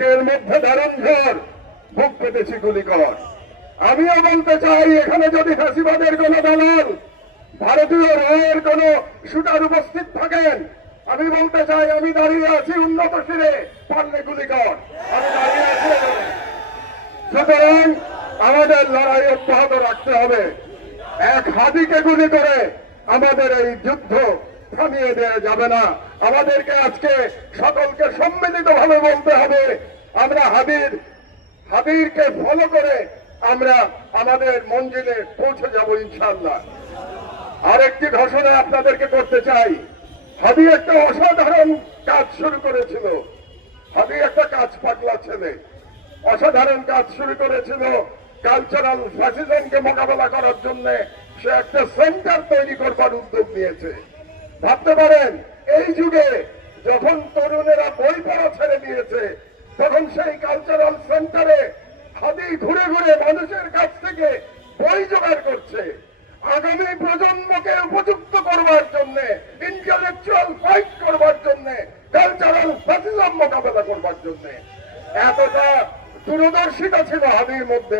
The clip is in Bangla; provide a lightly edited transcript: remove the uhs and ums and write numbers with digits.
বুকের মধ্যে দারুণ ঝড়, বুক পেতেছি গুলিকর। আমিও বলতে চাই, এখানে যদি ফ্যাসিবাদের কোন দালাল, ভারতীয় রয়ের কোন শুটার উপস্থিত থাকেন, আমি বলতে চাই আমি দাঁড়িয়ে আছি উন্নত শিরে, পারলে গুলি কর, আমি দাঁড়িয়ে আছি। সুতরাং আমাদের লড়াই অব্যাহত রাখতে হবে। এক হাদিকে গুলি করে আমাদের এই যুদ্ধ থামিয়ে দেওয়া যাবে না। আমাদেরকে আজকে সকলকে সম্মিলিতভাবে বলতে হবে, আমরা হাদিরকে ফলো করে আমরা আমাদের মঞ্জিলে পৌঁছে যাব ইনশাআল্লাহ। আরেকটি ঘোষণা আপনাদেরকে করতে চাই। হাদি একটা অসাধারণ কাজ শুরু করেছিল। হাদি একটা কাজ পাগলা ছেলে, অসাধারণ কাজ শুরু করেছিল। কালচারাল ফ্যাসিজমকে মোকাবেলা করার জন্য সে একটা সেন্টার তৈরি করবার উদ্যোগ নিয়েছে। ভাবতে পারেন, এই যুগে যখন তরুণেরা বই পড়া ছেড়ে দিয়েছে, তখন সেই কালচারাল সেন্টারে হাদি ঘুরে ঘুরে মানুষের কাছ থেকে বই জোগাড় করছে, আগামী প্রজন্মকে উপযুক্ত করবার জন্য, ইন্টেলেকচুয়াল ফাইট করবার জন্য, কালচারাল ফ্যাসিজম মোকাবেলা করবার জন্য। এতটা দূরদর্শিতা ছিল হাদির মধ্যে।